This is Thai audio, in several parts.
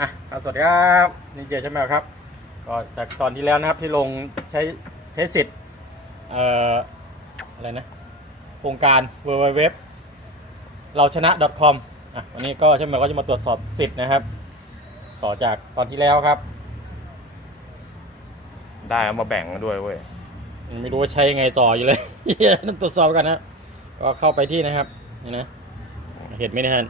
อะครับสวัสดีครับนี่เจใช่ไหมครับ ก็จากตอนที่แล้วนะครับที่ลงใช้ใช้สิทธิ์เอ่ออะไรนะโครงการ w w w เราชนะ .com อะวันนี้ก็ใช่ไหมก็จะมาตรวจสอบสิทธิ์นะครับ ต่อจากตอนที่แล้วครับ ได้เอามาแบ่งกันด้วยเว้ยไม่รู้ว่าใช้ยังไงต่ออยู่เลยต้องตรวจสอบกันนะ ก็เข้าไปที่นะครับนี่นะเห็นไหมนะฮะ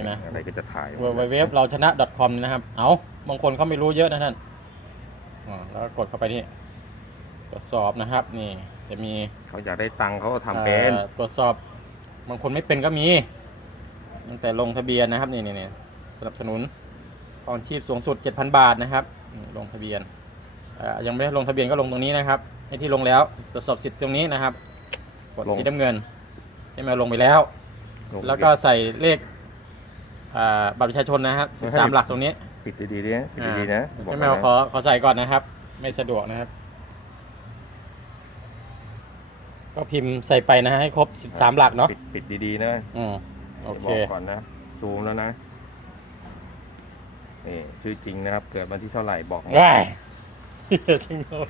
นี่นะอะไรก็จะถ่าย w w w เราชนะ .com นะครับ เอาบางคนเขาไม่รู้เยอะนะท่านอ่าแล้วก็กดเข้าไปนี่ตรวจสอบนะครับ นี่จะมีเขาอยากได้ตังค์เขาก็ทำเป็นเอ่อตรวจสอบบางคนไม่เป็นก็มีตั้งแต่ลงทะเบียนนะครับนี่นี่นี่สนับสนุนกองชีพสูงสุด 7,000 บาทนะครับอืมลงทะเบียนเอ่อยังไม่ได้ลงทะเบียนก็ลงตรงนี้นะครับให้ที่ลงแล้วตรวจสอบสิทธิ์ตรงนี้นะครับ กดสีน้ำเงินใช่ไหมลงไปแล้วงแล้วก็ใส่เลข อ่าบัตรประชาชนนะครับสามหลักตรงนี้ปิดดีๆดิปิดดีๆนะอ่าบอกใช่ไหมก่อนขอนะขอใส่ก่อนนะครับ ไม่สะดวกนะครับ ก็พิมพ์ใส่ไปนะฮะให้ครบ13หลักเนาะปิดปิดดีๆนะอืมโอเคบอกก่อนนะซูมแล้วนะนี่ชื่อจริงนะครับ เกิดวันที่เท่าไหร่บอกมาได้จริงเลย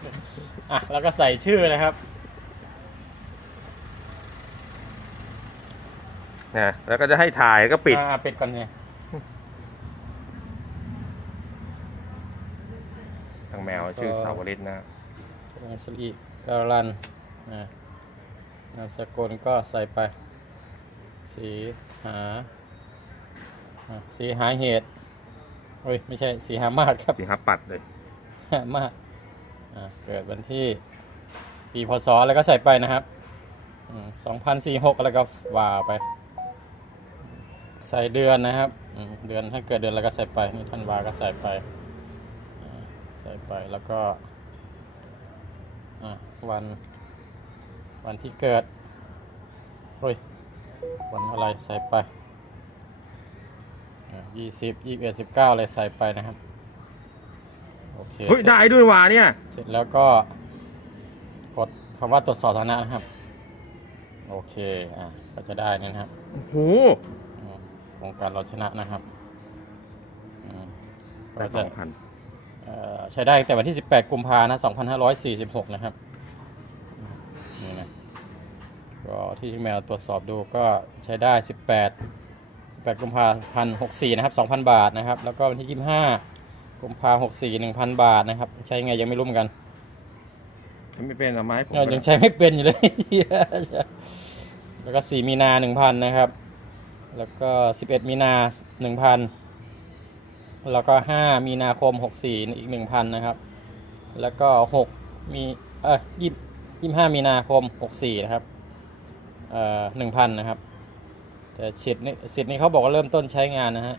อะแล้วก็ใส่ชื่อนะครับ นะแล้วก็จะให้ถ่ายก็ปิด อ่าปิดก่อนเนี่ยทางแมวชื่อสาวริตนะลงสลีการันนะนามสกุลก็ใส่ไป สีหาอะสีหาเหตุโอ้ยไม่ใช่สีหามาศครับสิงหาปัดเลยหามาศอะเกิดวันที่ปีพศแล้วก็ใส่ไปนะครับสองพันสี่หกแล้วก็ว่าไป ใส่เดือนนะครับอืมเดือนถ้าเกิดเดือนแล้วก็ใส่ไปนี่ท่านวาก็ใส่ไปอ่าใส่ไปแล้วก็อะวันวันที่เกิดเฮ้ยวันอะไรใส่ไปยี่สิบยี่สิบเอ็ดสิบเก้าเลยใส่ไปนะครับโอเคเฮ้ยได้ด้วยว่ะเนี่ย เสร็จแล้วก็กดคำว่าตรวจสอบฐานะนะครับ โอเคอะก็จะได้นี่นะครับโอ้โหอืม โครงการเราชนะนะครับอืมได้ก็สจะองพันเอ่อใช้ได้ตั้งแต่วันที่ 18 กุมภานะ2546 นะครับอืมนี่นะก็ที่แมวตรวจสอบดูก็ใช้ได้ 18 18 กุมภาพันธ์64 นะครับ 2,000 บาทนะครับ แล้วก็วันที่ 25 กุมภา64 1,000 บาทนะครับ ใช้ไงยังไม่รู้เหมือนกันไม่เป็นเอาไม้ผมเรายังใช้ไม่เป็นอยู่เลยแล้วก็ 4 มีนา 1,000 นะครับ แล้วก็ 11 มีนา 1,000 แล้วก็ 5 มีนาคม 64 อีก 1,000 นะครับ แล้วก็ 6 มีเอ่อ25มีนาคม 64 นะครับเอ่อ1,000 นะครับ แต่สิทธิ์นี้สิทธิ์นี้เขาบอกว่าเริ่มต้นใช้งานนะฮะ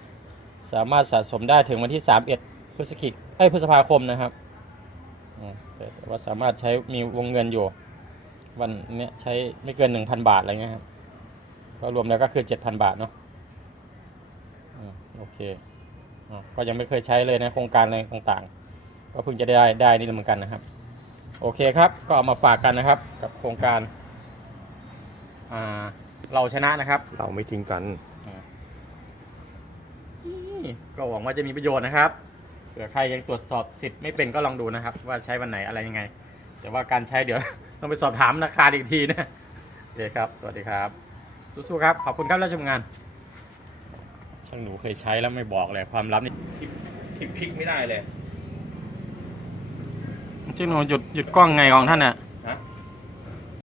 สามารถสะสมได้ถึงวันที่ 31 พฤศจิกเอ้ยพฤษภาคมนะครับแต่ว่าสามารถใช้มีวงเงินอยู่ วันนี้ใช้ไม่เกินหนึ่งพันบาทอะไรเงี้ยครับ ก็รวมแล้วก็คือเจ็ดพันบาทเนาะอืมโอเคอะก็ยังไม่เคยใช้เลยนะโครงการอะไรต่างๆ ก็เพิ่งจะได้ได้นี่เหมือนกันนะครับ โอเคครับก็เอามาฝากกันนะครับ กับโครงการอ่าเราชนะนะครับ เราไม่ทิ้งกันนี่ก็หวังว่าจะมีประโยชน์นะครับเผื่อใครยังตรวจสอบสิทธิ์ไม่เป็นก็ลองดูนะครับ ว่าใช้วันไหนอะไรยังไง แต่ว่าการใช้เดี๋ยวต้องไปสอบถามธนาคารอีกทีนะโอเคครับ สวัสดีครับ สู้ๆครับ ขอบคุณครับแล้วชมงาน ช่างหนูเคยใช้แล้วไม่บอกเลยความลับนี่พลิกพลิกไม่ได้เลยช่างหนูหยุดหยุดกล้องไงของท่านอะ